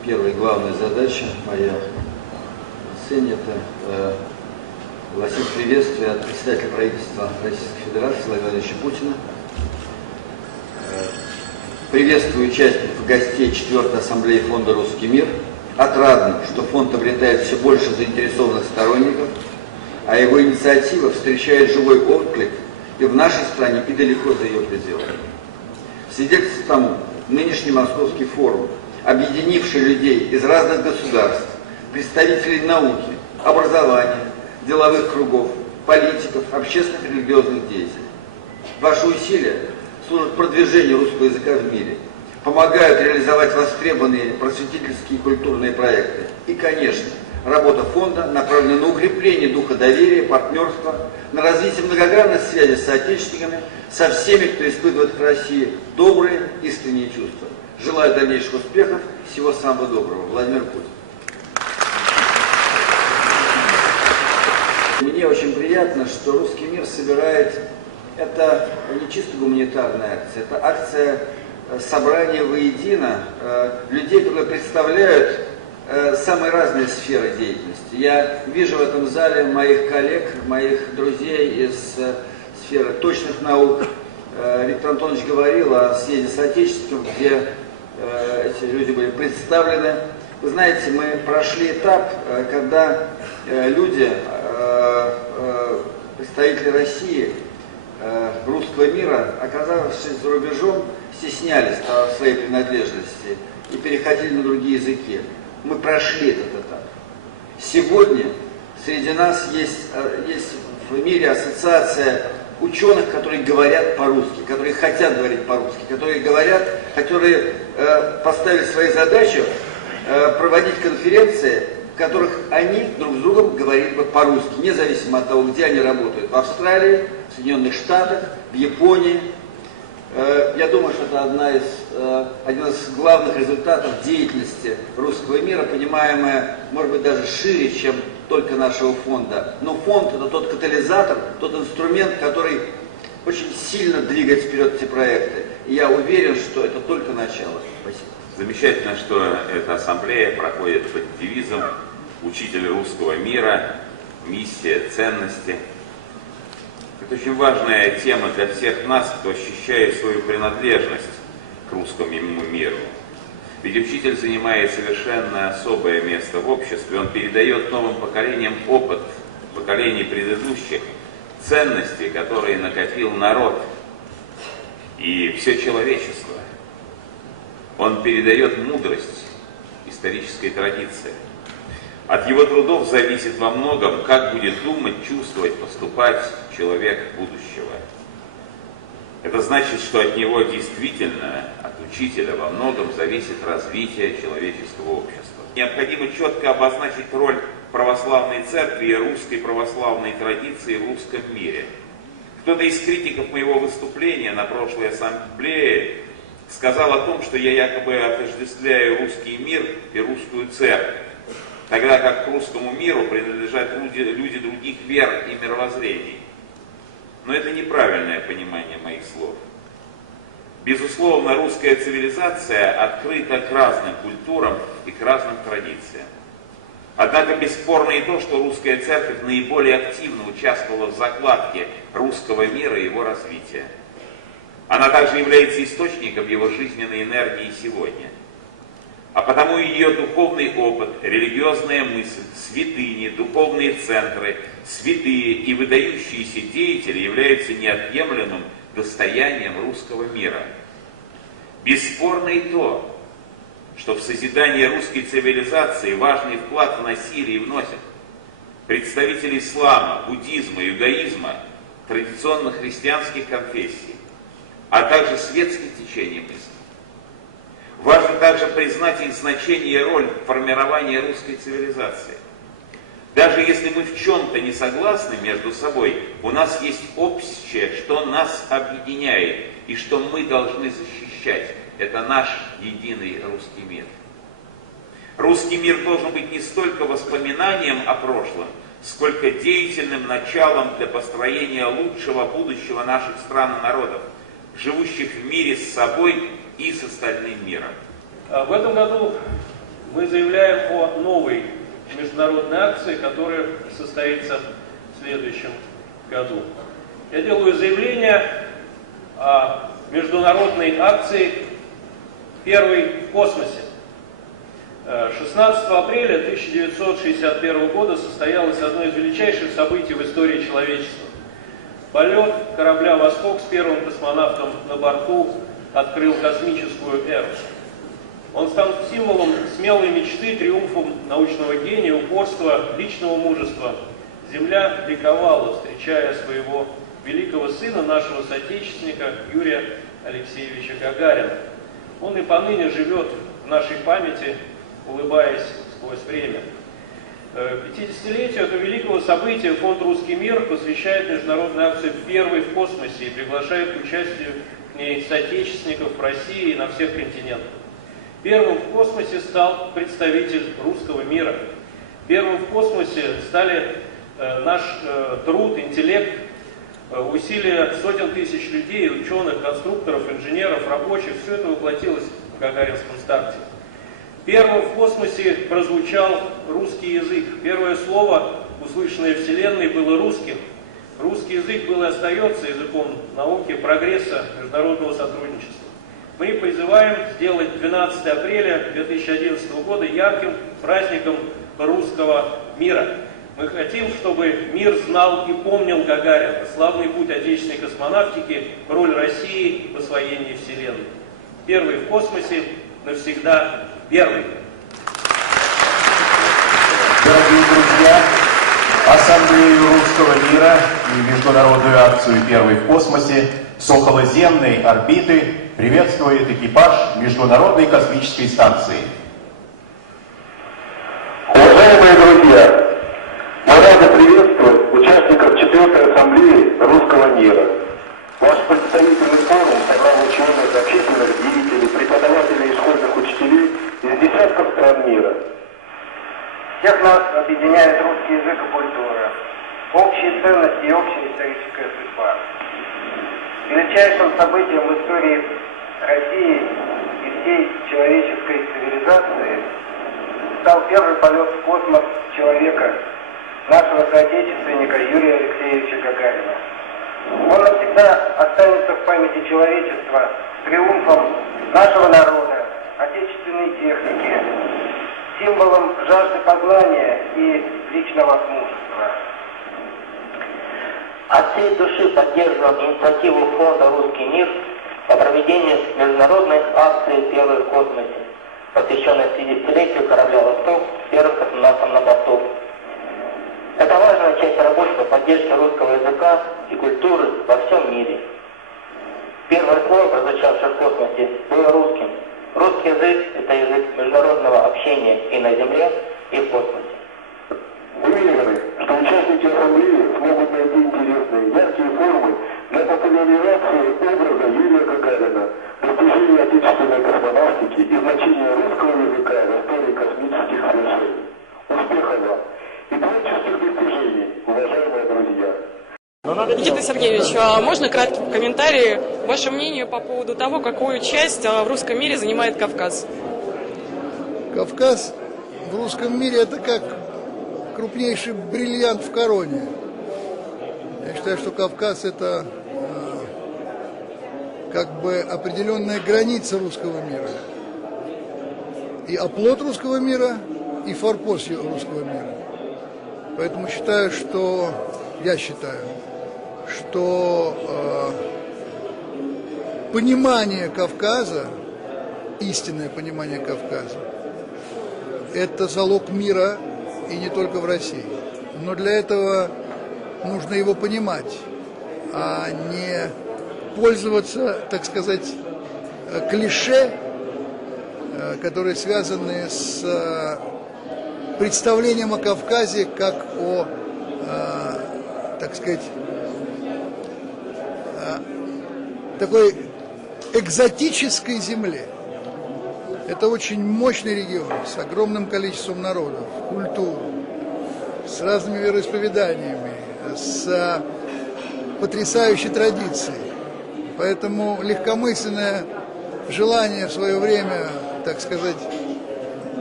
первая главная задача моя в сцене – это гласить приветствие от председателя правительства Российской Федерации Владимира Владимировича Путина. Приветствую участников и гостей 4-й ассамблеи фонда «Русский мир». Отрадно, что фонд обретает все больше заинтересованных сторонников, а его инициатива встречает живой отклик и в нашей стране, и далеко за ее пределами. Свидетельство тому нынешний Московский форум, объединивший людей из разных государств, представителей науки, образования, деловых кругов, политиков, общественных и религиозных деятелей. Ваши усилия служат продвижению русского языка в мире, помогают реализовать востребованные просветительские и культурные проекты. И, конечно, работа фонда направлена на укрепление духа доверия, партнерства, на развитие многогранных связей с соотечественниками, со всеми, кто испытывает к России добрые, искренние чувства. Желаю дальнейших успехов, всего самого доброго. Владимир Путин. Мне очень приятно, что «Русский мир» собирает, это не чисто гуманитарная акция, это акция собрания воедино людей, которые представляют самые разные сферы деятельности. Я вижу в этом зале моих коллег, моих друзей из сферы точных наук. Виктор Антонович говорил о съезде соотечественников, где эти люди были представлены. Вы знаете, мы прошли этап, когда люди, представители России, русского мира, оказавшись за рубежом, стеснялись своей принадлежности и переходили на другие языки. Мы прошли этот этап. Сегодня среди нас есть в мире ассоциация ученых, которые говорят по-русски, которые хотят говорить по-русски, которые поставили своей задачу проводить конференции, в которых они друг с другом говорили бы по-русски, независимо от того, где они работают. В Австралии, в Соединенных Штатах, в Японии. Я думаю, что это один из главных результатов деятельности русского мира, понимаемая, может быть, даже шире, чем только нашего фонда. Но фонд – это тот катализатор, тот инструмент, который очень сильно двигает вперед эти проекты. И я уверен, что это только начало. Спасибо. Замечательно, что эта ассамблея проходит под девизом «Учитель русского мира. Миссия, ценности». Это очень важная тема для всех нас, кто ощущает свою принадлежность к русскому миру. Ведь учитель занимает совершенно особое место в обществе. Он передает новым поколениям опыт поколений предыдущих, ценности, которые накопил народ и все человечество. Он передает мудрость исторической традиции. От его трудов зависит во многом, как будет думать, чувствовать, поступать человек будущего. Это значит, что от него действительно, от учителя, во многом зависит развитие человеческого общества. Необходимо четко обозначить роль православной церкви и русской православной традиции в русском мире. Кто-то из критиков моего выступления на прошлой ассамблее сказал о том, что я якобы отождествляю русский мир и русскую церковь, тогда как к русскому миру принадлежат люди других вер и мировоззрений. Но это неправильное понимание моих слов. Безусловно, русская цивилизация открыта к разным культурам и к разным традициям. Однако бесспорно и то, что русская церковь наиболее активно участвовала в закладке русского мира и его развития. Она также является источником его жизненной энергии сегодня. А потому ее духовный опыт, религиозная мысль, святыни, духовные центры, святые и выдающиеся деятели являются неотъемлемым достоянием русского мира. Бесспорно и то, что в созидание русской цивилизации важный вклад вносили и вносят представители ислама, буддизма, иудаизма, традиционных христианских конфессий, а также светских течений мысли. Важно также признать их значение и роль в формировании русской цивилизации. Даже если мы в чем-то не согласны между собой, у нас есть общее, что нас объединяет и что мы должны защищать. Это наш единый русский мир. Русский мир должен быть не столько воспоминанием о прошлом, сколько деятельным началом для построения лучшего будущего наших стран и народов, живущих в мире с собой и с остальным миром. В этом году мы заявляем о новой международной акции, которая состоится в следующем году. Я делаю заявление о международной акции «Первый в космосе». 16 апреля 1961 года состоялось одно из величайших событий в истории человечества. Полет корабля «Восток» с первым космонавтом на борту открыл космическую эру. Он стал символом смелой мечты, триумфом научного гения, упорства, личного мужества. Земля ликовала, встречая своего великого сына, нашего соотечественника Юрия Алексеевича Гагарина. Он и поныне живет в нашей памяти, улыбаясь сквозь время. 50-летию этого великого события фонд «Русский мир» посвящает международную акцию «Первый в космосе» и приглашает к участию в ней соотечественников в России и на всех континентах. Первым в космосе стал представитель русского мира. Первым в космосе стали наш труд, интеллект, усилия сотен тысяч людей, ученых, конструкторов, инженеров, рабочих. Все это воплотилось в Гагаринском старте. Первым в космосе прозвучал русский язык. Первое слово, услышанное Вселенной, было русским. Русский язык был и остается языком науки, прогресса, международного сотрудничества. Мы призываем сделать 12 апреля 2011 года ярким праздником русского мира. Мы хотим, чтобы мир знал и помнил Гагарина, славный путь отечественной космонавтики, роль России в освоении Вселенной. Первый в космосе, навсегда первый. Дорогие друзья, Ассамблею русского мира и международную акцию «Первый в космосе» с околоземной орбиты приветствует экипаж Международной космической станции. Уважаемые друзья, мы рады приветствовать участников 4-й Ассамблеи русского мира. Ваш представительный форум собрал ученых, общественных деятелей, преподавателей и школьных учителей из десятков стран мира. Всех нас объединяет русский язык и культура, общие ценности и общая историческая судьба. Величайшим событием в истории России и всей человеческой цивилизации стал первый полет в космос человека, нашего соотечественника Юрия Алексеевича Гагарина. Он навсегда останется в памяти человечества триумфом нашего народа, отечественной техники, символом жажды познания и личного мужества. От всей души поддерживаем инициативу фонда «Русский мир» по проведению международной акции «Первый в космосе», посвященной 50-летию корабля «Восток» с первым космонавтом на борту. Это важная часть работы по поддержке русского языка и культуры во всем мире. Первое слово, прозвучавшее в космосе, было русским. Русский язык – это язык международного общения и на Земле, и в космосе. Уверены, что участники Ассамблеи смогут найти интересные, яркие формы для популяризации образа Юрия Гагарина, достижения отечественной космонавтики и значения русского языка в истории космических свершений. Успехов вам и творческих достижений, уважаемые друзья! Никита Сергеевич, можно краткий комментарий, ваше мнение по поводу того, какую часть в русском мире занимает Кавказ? Кавказ в русском мире это как крупнейший бриллиант в короне. Я считаю, что Кавказ это как бы определенная граница русского мира. И оплот русского мира, и форпост русского мира. Поэтому я считаю, что понимание Кавказа, истинное понимание Кавказа, это залог мира, и не только в России. Но для этого нужно его понимать, а не пользоваться, так сказать, клише, которые связаны с представлением о Кавказе как о, так сказать, такой экзотической земле. Это очень мощный регион с огромным количеством народов, культур, с разными вероисповеданиями, с потрясающей традицией. Поэтому легкомысленное желание в свое время, так сказать,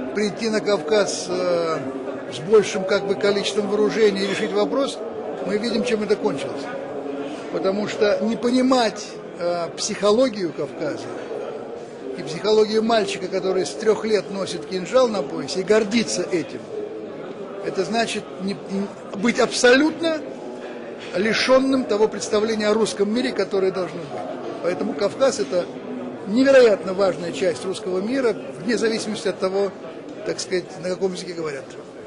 прийти на Кавказ с большим количеством вооружений и решить вопрос, мы видим, чем это кончилось. Потому что не понимать психологию Кавказа и психологию мальчика, который с 3 лет носит кинжал на поясе и гордится этим, это значит быть абсолютно лишенным того представления о русском мире, которое должно быть. Поэтому Кавказ – это невероятно важная часть русского мира, вне зависимости от того, так сказать, на каком языке говорят.